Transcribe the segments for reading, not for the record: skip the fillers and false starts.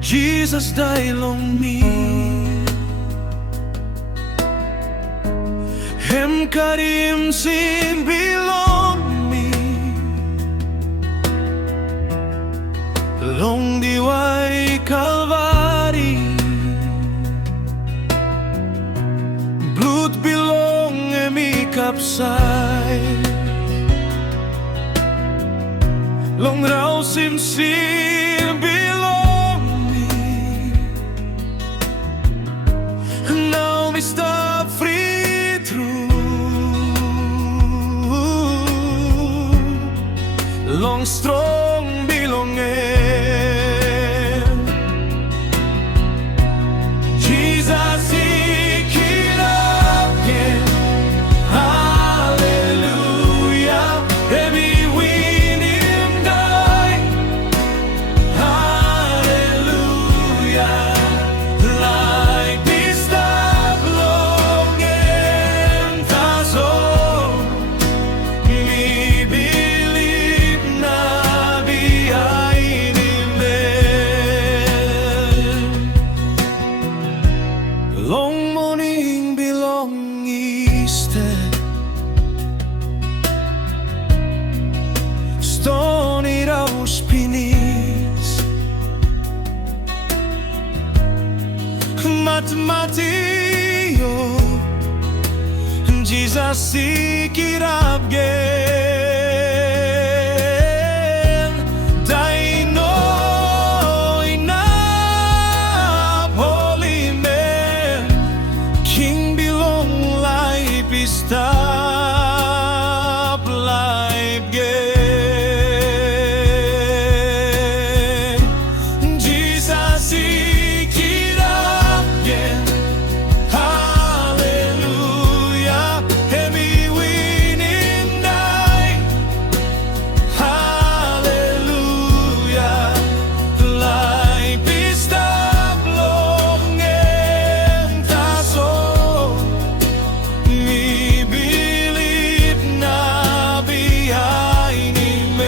Jesus died on me. Hem karim sin belong me. Long diway Calvary. Blood belong me kapsay. Long raw sim belong me. Now me stop free through. Long strong belonging. Jesus, he Kirap Bek. Hallelujah. Every win him die. Hallelujah. Like this stop longing taso. Me believe na behind him there. Long morning belong Easter. Stony raus pinis. Matmatio. Jesus si Kirap Bek. Dai no enough holy man. King belong life is stop life gain. Jesus si Kirap Bek. Hallelujah. Heavy win him die. Hallelujah. Life is stop longing taso. Me believe na behind him.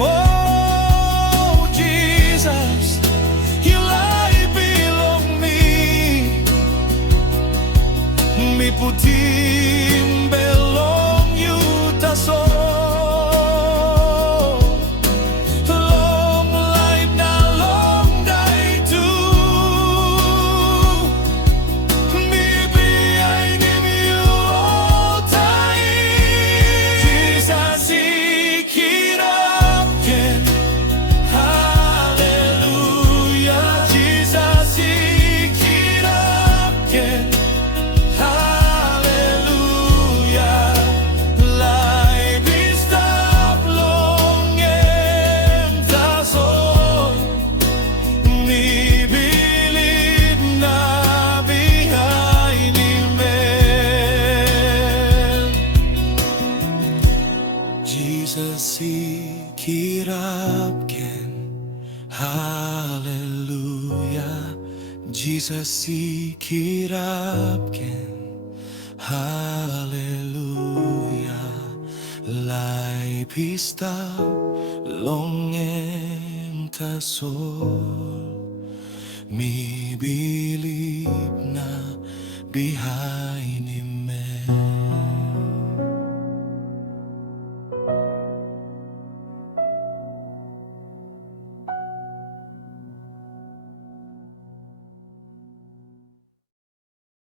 Oh Jesus, your life belong me. Me putim belong you taso. Long life na long die too. Me behind him you all time. Jesus, he Kirap Bek. Hallelujah. Jesus, he Kirap Bek. Hallelujah. Life is stop longing taso. Me believe na behind him. Jesus si Kirap Bek. Hallelujah. Jesus si Kirap Bek. Hallelujah. Life is stop longing taso. Me be